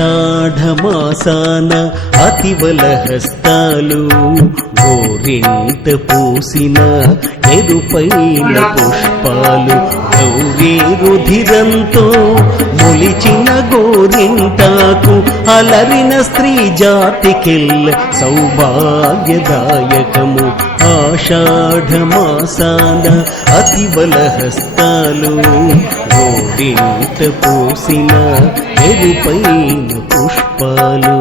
ఆషాఢమాసాన అతివల హస్తాలు గోరింట పూసిన ఎరుపైన పుష్పాలు గౌరీ రుధిరంతో మొలిచిన గోరింటాకు అలరిన స్త్రీ జాతికెల్ల సౌభాగ్యదాయకము ఆషాఢమాసాన అతివల హస్తాలు గోరింట పూసిన ఎరుపైన పుష్పాలు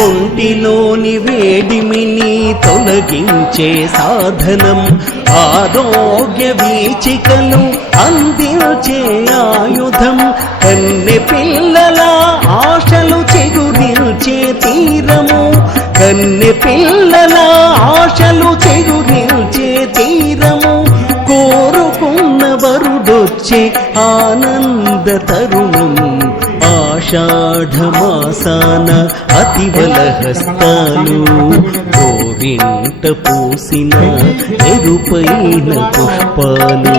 ఒంటిలోని వేడిమిని తొలగించే సాధనం ఆరోగ్య వీచికలు అందించే ఆయుధం కన్నె పిల్లల ఆశలు చెగురించే తీరము కన్నె పిల్లల ఆశలు చెగురించే తీరము కోరుకున్న వరుడొచ్చే ఆనంద తరుణం ఆషాఢమాసాన అతివల హస్తాలు గోరింట పూసిన ఎరుపైన పుష్పాలు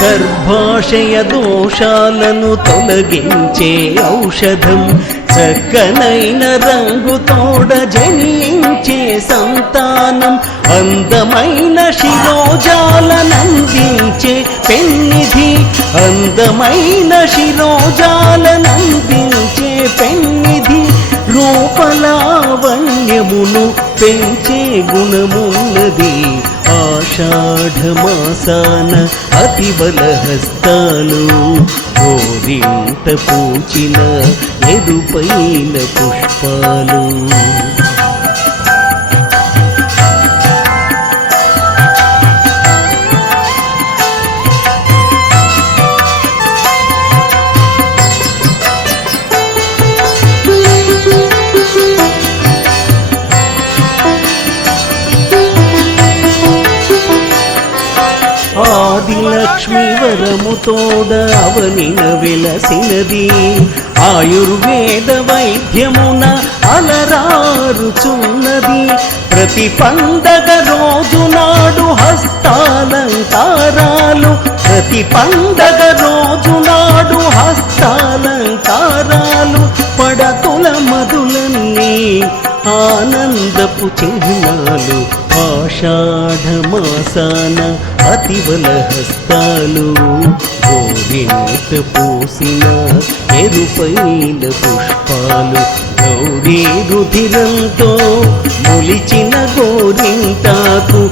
గర్భాశయ దోషాలను తొలగించే ఔషధం చక్కనైన రంగుతోడ జనించే సంతానం అందమైన శిరోజాలనందించే పెన్నిధి అందమైన శిరోజాలనందించే పెన్నిధి రూపలావణ్యమును పెంచే గుణమున్నది ఆషాఢమాసాన అతివల హస్తాలు గోరింట పూచిన ఎరుపైన పుష్పాలు ఆదిలక్ష్మి వరముతోడ అవనిన వెలసినది ఆయుర్వేద వైద్యమున అలరారుచున్నది ప్రతి పండగ రోజు నాడు హస్తాలంకారాలు ప్రతి పండగ రోజు నాడు హస్తాలంకారాలు పడతుల మధులన్నీ ఆనందపు చిహ్నాలు ఆషాఢమాసాన అతివల హస్తాలు గోరింట పూసిన ఎరుపైన పుష్పాలు గౌరీ రుధిరంతో మొలిచిన గోరింటాకు